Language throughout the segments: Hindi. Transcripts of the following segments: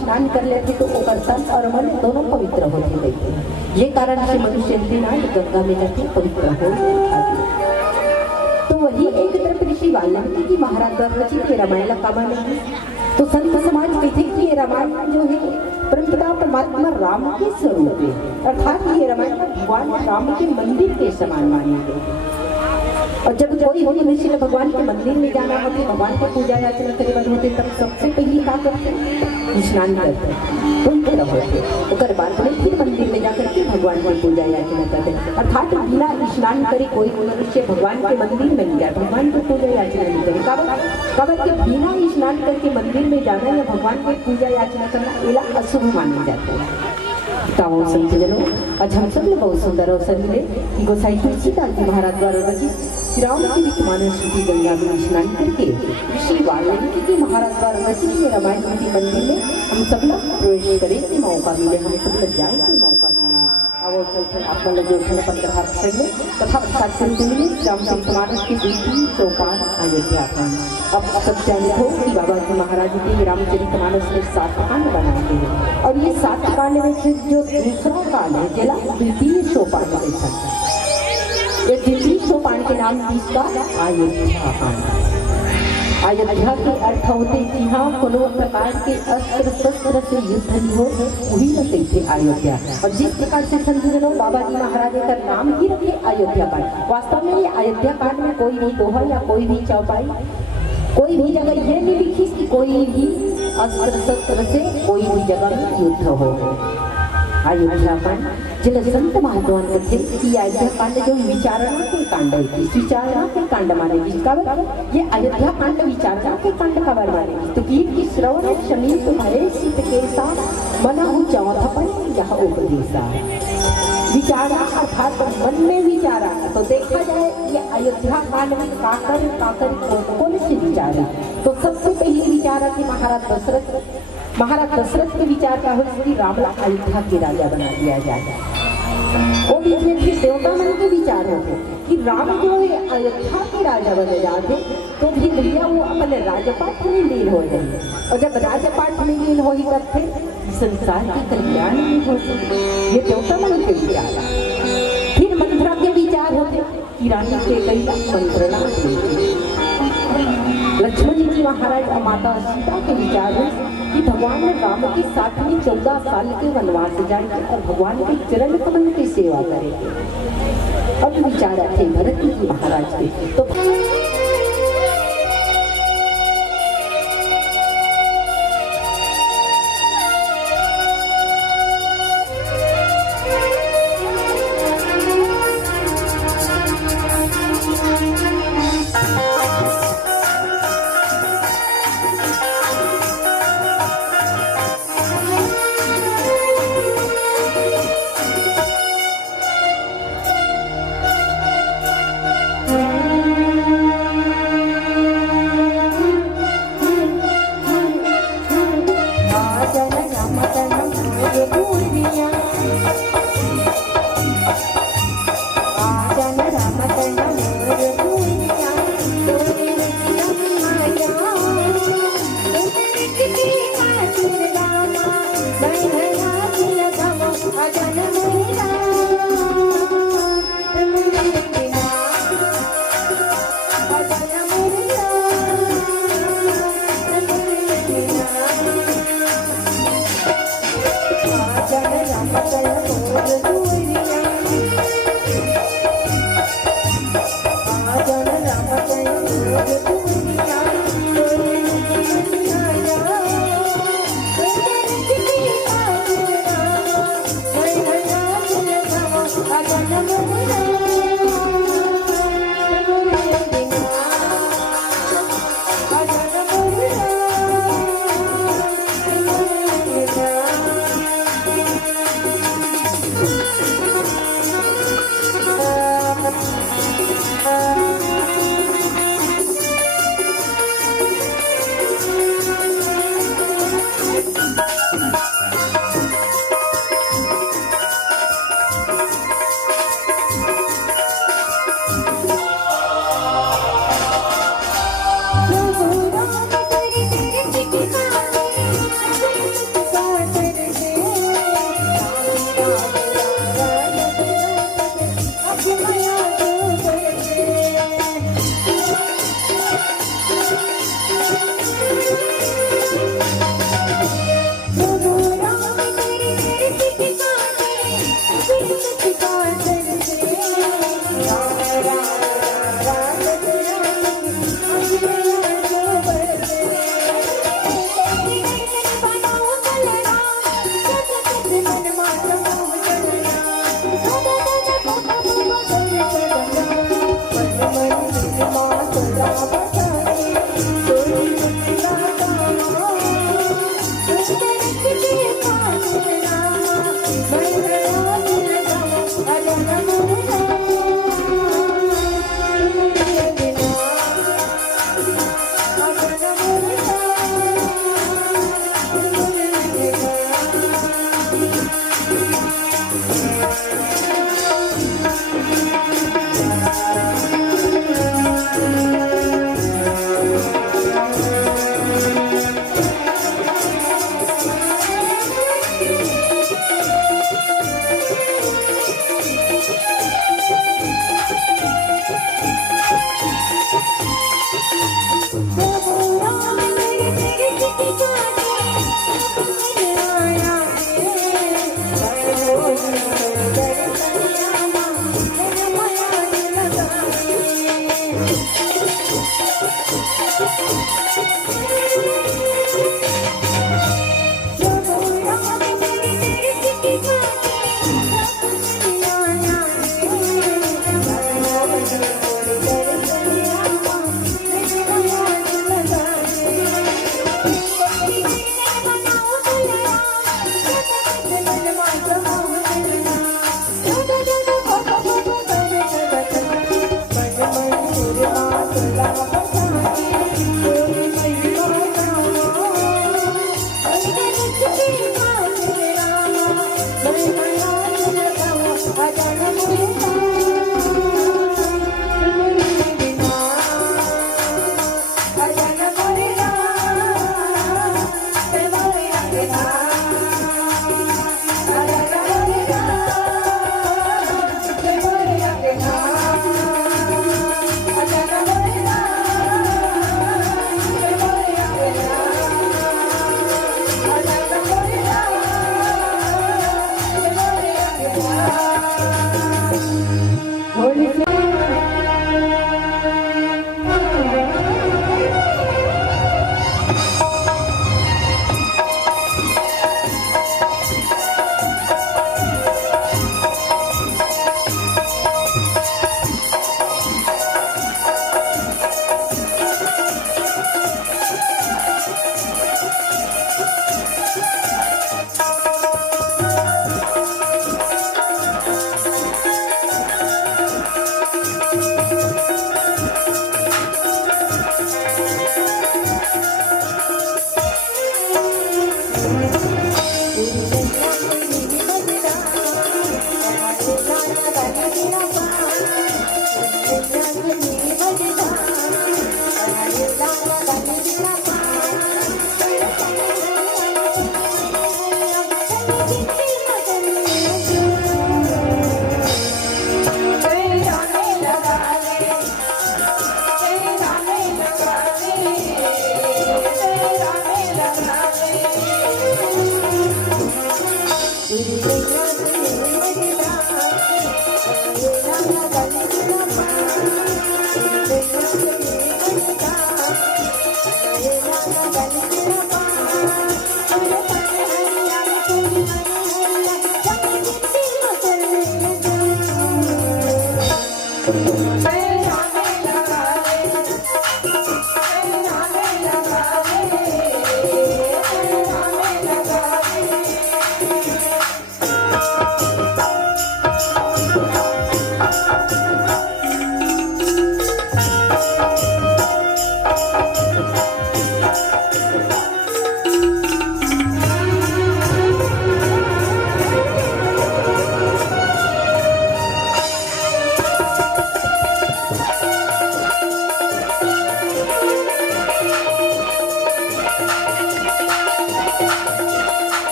स्नान कर लेते तो ओकर तन और मन दोनों पवित्र होते रहते। ये कारण से मनुष्य स्नान गंगा में जाके पवित्र हो जाते। तो वही एक तरफ ऋषि वाल्मीकि जी महाराज द्वारा रचित रामायण का माने तो संत समाज कहते कि ये रामायण जो है परमपिता परमात्मा राम के स्वरूप है, अर्थात ये रामायण भगवान राम के मंदिर के समान माने गए। और जब कोई होती मनुष्य भगवान के मंदिर में जाना होते, भगवान को पूजा अर्चना करे बन होते, तब सबसे पहले क्या करते? स्नान करते, धोते रहोते, उसके बाद फिर मंदिर में जाकर के भगवान की पूजा अर्चना करते। अर्थात बिना स्नान करे कोई मनुष्य भगवान के मंदिर में नहीं जाए, भगवान की पूजा अर्चना नहीं करे। काबर के बिना स्नान करके मंदिर में जाना या भगवान की पूजा अर्चना करना एला अशुभ माना जाता है। ताओ संतजनों, आज हम सब लोग बहुत सुंदर अवसर मिले कि गोसाई तुलसीदास जी महाराज द्वारा रचित श्री राम चरित मानस की गंगा में स्नान करके ऋषि वाल्मीकि जी महाराज द्वारा रचित रामायण के मंदिर में हम सब लोग प्रवेश करें के मौका मिले, हम सब लोग जाए के मौका मिले। आओ चलकर आपका लगे उठने पर हाथ चढ़े तथा प्रसाद चलते मिले रामचरित मानस की दूसरी चौपाल अयोध्या का। अब सब जानते हो कि बाबा जी महाराज जी रामचरित मानस में 7 कांड बनाते हैं और ये 7 कांड में से जो दूसरा कांड है जिला द्वितीय सोपान है। ये द्वितीय सोपान के नाम इसका अयोध्या कांड। अयोध्या के अर्थ होते जहाँ कोनो प्रकार के अस्त्र शस्त्र से युद्ध नहीं हो वही कहते अयोध्या। और जिस प्रकार से संतजनों बाबा जी महाराज का नाम ही रखे अयोध्या कांड, वास्तव में ये अयोध्या कांड में कोई भी दोहा या कोई भी चौपाई कोई भी जगह ये नहीं लिखी कि कोई भी अस्त्र शस्त्र से कोई भी जगह में युद्ध हो। अयोध्या कांड जिला संत महात्मा कहते कि अयोध्या कांड जो विचारणा के कांड है, विचारणा के कांड माने जिसका ये अयोध्या कांड विचारणा के कांड का माने तो कि श्रवण समीप भय सित के साथ मना हो चौथापन यह उपदेशा। विचारा अर्थात मन में विचारा तो देखा जाए ये अयोध्या कांड में काकर काकर कौन से विचारा तो सबसे पहले विचारा कि महाराज दशरथ के विचार का हो कि राम अयोध्या के राजा बना दिया जाए। वो बीच में फिर देवता मन के विचार होते कि राम जो है अयोध्या के राजा बने जाते तो भी भैया वो अपने राजपाट में लीन हो जाए और जब राजपाट में लीन हो ही करते संसार के कल्याण में हो ये देवता मन के विचार। फिर मंत्रा के विचार होते कि रानी के कई मंत्रणा लक्ष्मण जी महाराज और माता सीता के विचार है कि भगवान राम के साथ में 14 साल के वनवास जाएंगे और भगवान के चरण कमल की सेवा करेंगे। अब विचार थे भरत जी महाराज के तो Thank you.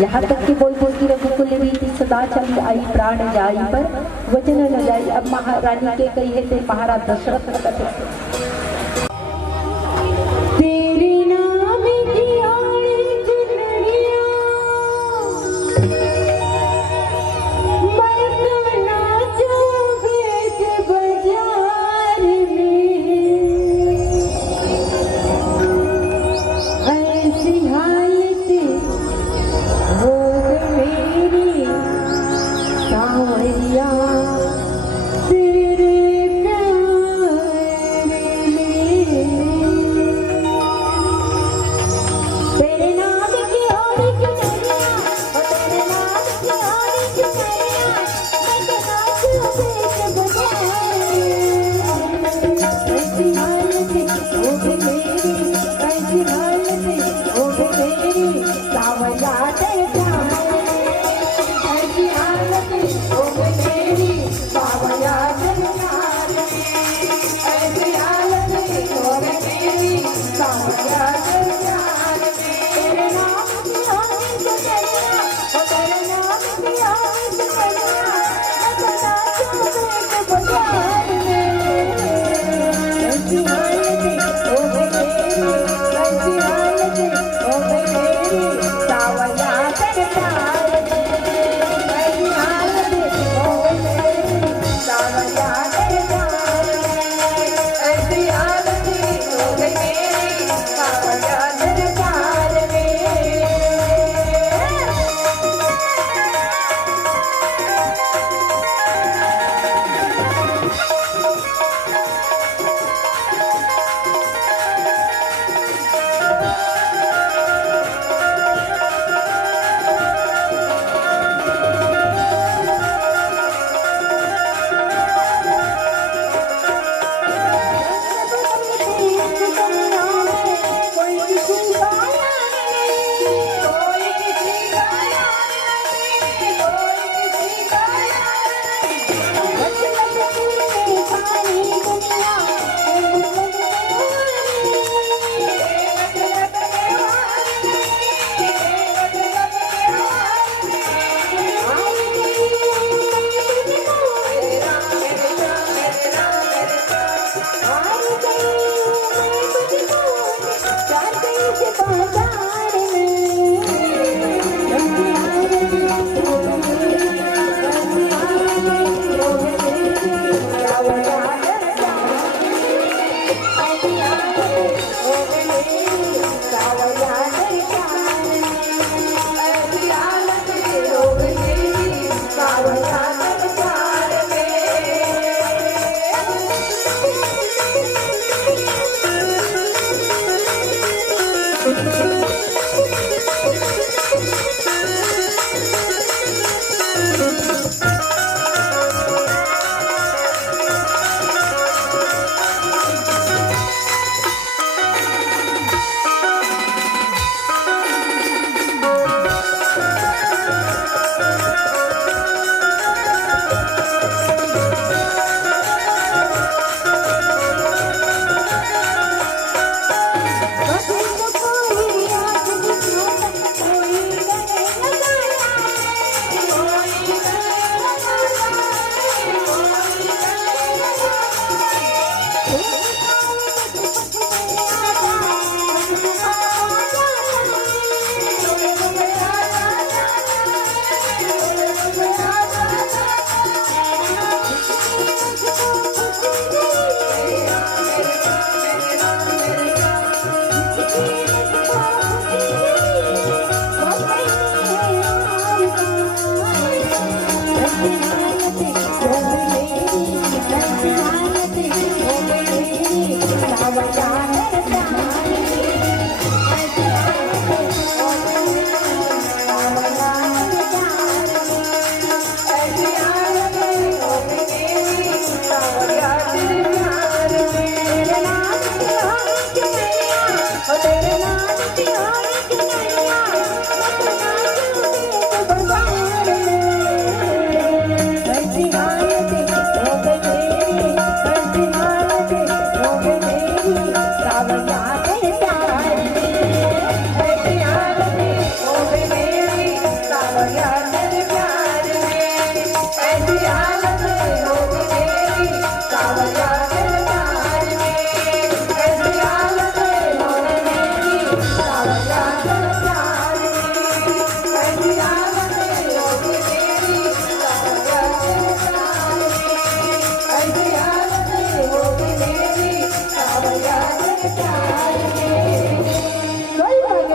यहाँ तक कि बोल बोल की रघुकुल रीति सदा चली आई प्राण जाई पर वचन न जाई। अब महारानी के कही है ते महाराज दशरथ कथे तेरे नाम की आड़ी चुनरिया मैं तो नाचो बेच बाजार में ऐसी हालत हो मेरी सावरिया तेरे प्यार तेरे नाम की आड़ी चुनरिया तेरे नाम की आड़ी चुनरिया मैं तो नाचूं बेच बाजार ऐसी हालत हो मेरी ऐसी हालत हो मेरी सावरिया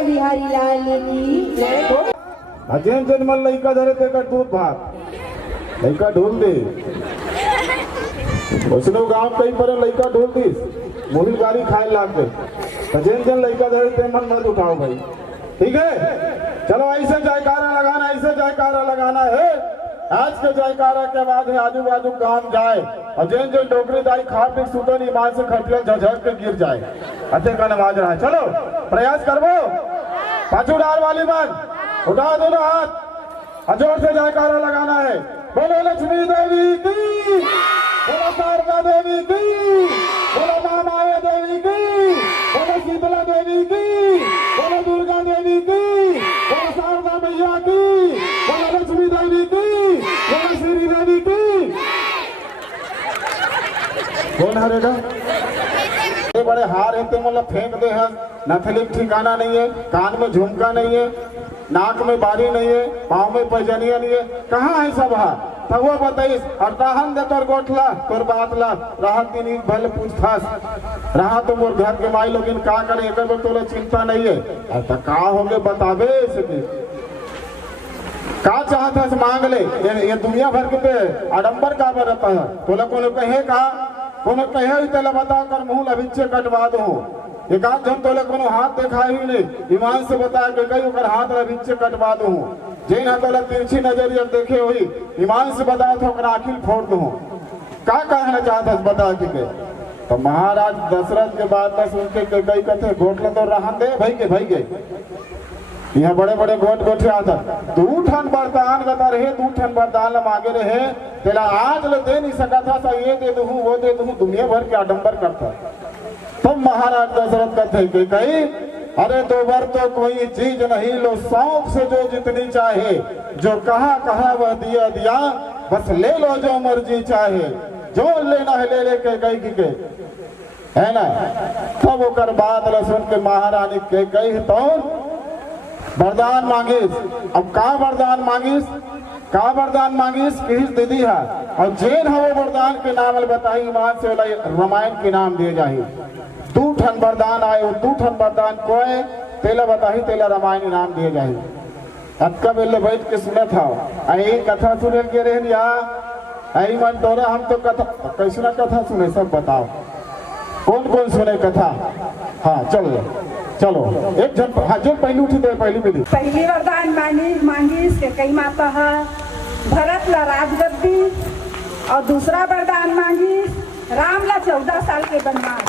बिहारी लाल की जय हो। अजय जन्मल लइका धरे ते का दूध भात लइका ढोल दे वैष्णव गांव कई पर लइका ढोल दिस मोहिल गाड़ी खाए लाग दे अजय जन लइका धरे ते मन मत उठाओ भाई। ठीक है चलो ऐसे जयकारा लगाना है। आज के जयकारा के बाद है आजू बाजू काम जाए और जिन जिन डोगरी दाई खा पी सुतन ईमान से खटिया झझक के गिर जाए अते का नमाज रहा है। चलो प्रयास करवो पाछू डाल वाली बात उठा दोनों हाथ जोर से जयकारा लगाना है। बोलो लक्ष्मी देवी की, बोलो शारदा देवी की, बोलो महामाया देवी की, बोलो शीतला देवी की, बोलो दुर्गा देवी की, बोलो शारदा मैया की, बोलो लक्ष्मी देवी की, बोलो श्री देवी की। कौन हरेगा? बड़े हार है तो मतलब फेंक दे है, नथली ठिकाना नहीं है, कान में झुमका नहीं है, नाक में बारी नहीं है, पाँव में पैजनिया नहीं है, कहाँ है सब हार? तब वो बताइस और कहन दे तोर गोठला तोर बातला राहत की नींद भले पूछतास रहा तो मोर घर के माई लोग का करे एक बार तोला चिंता नहीं है ऐसा का होगे बतावे इसके का चाहता है मांग ले। ये दुनिया भर के पे आडंबर का रहता है तोला कोनो कहे का कोनो कहे तेला बता कर मुंह लभिच्चे कटवा दो एक आध जन तोले कोनो हाथ देखा ही नहीं ईमान से बता के कई ओकर हाथ लभिच्चे कटवा दो जिन तोला तिरछी नजरिया देखे हुई ईमान से बता तो ओकर आखिर फोड़ दो का कहना चाहता बता के। तो महाराज दशरथ के बात का सुन के कई कहते घोटला तो रहन दे भाई के यहाँ बड़े बड़े गोठे आता 2 ठन बरदान गता रहे 2 ठन बरदान मांगे रहे तेला आज ले दे नहीं सका था ये दे दूं वो दे दूं दुनिया भर के आडंबर करता। तब महाराज दशरथ कहते कि कही अरे 2 बार तो कोई चीज नहीं लो शौक से जो जितनी चाहे जो कहा वह दिया बस ले लो जो मर्जी चाहे जो लेना है ले के कही के है ना। तब ओकर बात सुन के महारानी के कही तो वरदान मांगिस। अब का वरदान मांगिस किस दीदी है और जेन है वो वरदान के नाम बताई ईमान से रामायण के नाम दिए जाए 2 ठन वरदान आए 2 ठन वरदान कोई तेला बताही तेला रामायण नाम दिए जाए। अक्का बेले बैठ के सुना था आई कथा सुने के रहे या आई मन तोरा हम तो कथा कैसना कथा सुने सब बताओ कौन सुने कथा। हाँ चलो एक जन हाँ जो पहली उठी दे पहली वरदान मांगिस के कई माता है भरत ला राजगद्दी और दूसरा वरदान मांगिस राम ला 14 साल के वनवास।